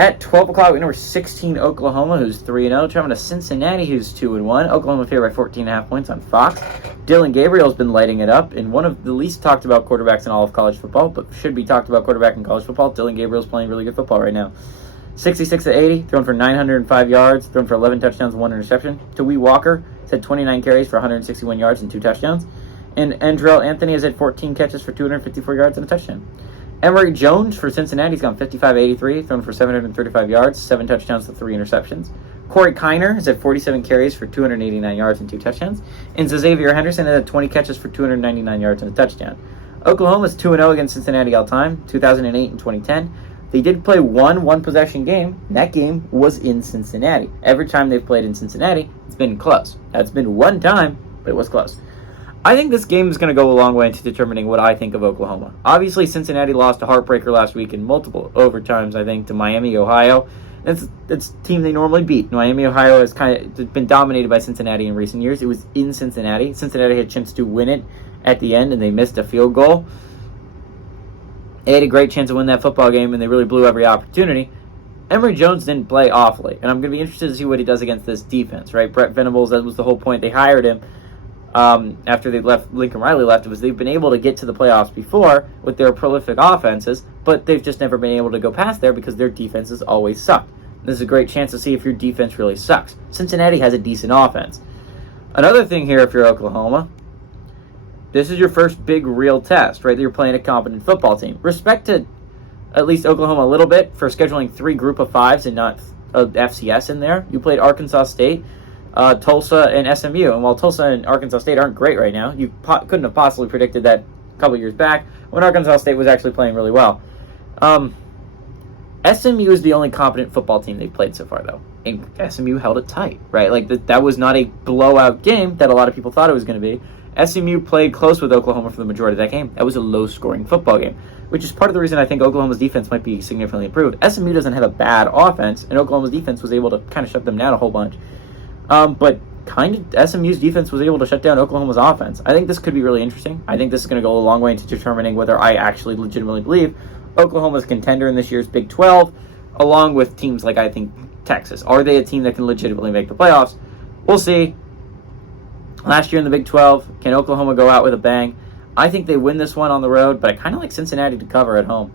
At 12 o'clock, number 16, Oklahoma, who's 3-0, traveling to Cincinnati, who's 2-1. Oklahoma favored by 14.5 points on Fox. Dylan Gabriel's been lighting it up, and one of the least talked about quarterbacks in all of college football, but should be talked about quarterback in college football. Dylan Gabriel's playing really good football right now. 66-80, thrown for 905 yards, thrown for 11 touchdowns and 1 interception. Tawee Walker has had 29 carries for 161 yards and 2 touchdowns. And Andrell Anthony has had 14 catches for 254 yards and a touchdown. Emory Jones for Cincinnati has gone 55-83, thrown for 735 yards, 7 touchdowns to 3 interceptions. Corey Kiner has had 47 carries for 289 yards and 2 touchdowns. And Xavier Henderson has had 20 catches for 299 yards and a touchdown. Oklahoma is 2-0 against Cincinnati all time, 2008 and 2010. They did play one possession game. That game was in Cincinnati. Every time they've played in Cincinnati, it's been close. That's been one time, but it was close. I think this game is going to go a long way into determining what I think of Oklahoma. Obviously, Cincinnati lost a heartbreaker last week in multiple overtimes, I think, to Miami, Ohio. It's a team they normally beat. Miami, Ohio has kind of been dominated by Cincinnati in recent years. It was in Cincinnati. Cincinnati had a chance to win it at the end, and they missed a field goal. They had a great chance to win that football game, and they really blew every opportunity. Emory Jones didn't play awfully, and I'm going to be interested to see what he does against this defense, right? Brett Venables, that was the whole point. They hired him. After they left, Lincoln Riley left, it was they've been able to get to the playoffs before with their prolific offenses, but they've just never been able to go past there because their defenses always suck. This is a great chance to see if your defense really sucks. Cincinnati has a decent offense. Another thing here, if you're Oklahoma, this is your first big real test, right? That you're playing a competent football team. Respect to at least Oklahoma a little bit for scheduling 3 group of 5s and not FCS in there. You played Arkansas State, Tulsa, and SMU. And while Tulsa and Arkansas State aren't great right now, you couldn't have possibly predicted that a couple years back when Arkansas State was actually playing really well. SMU is the only competent football team they've played so far, though. And SMU held it tight, right? Like, that was not a blowout game that a lot of people thought it was going to be. SMU played close with Oklahoma for the majority of that game. That was a low-scoring football game, which is part of the reason I think Oklahoma's defense might be significantly improved. SMU doesn't have a bad offense, and Oklahoma's defense was able to kind of shut them down a whole bunch. But kind of SMU's defense was able to shut down Oklahoma's offense. I think this could be really interesting. I think this is going to go a long way into determining whether I actually legitimately believe Oklahoma's a contender in this year's Big 12, along with teams like, I think, Texas. Are they a team that can legitimately make the playoffs? We'll see. Last year in the Big 12, can Oklahoma go out with a bang? I think they win this one on the road, but I kind of like Cincinnati to cover at home.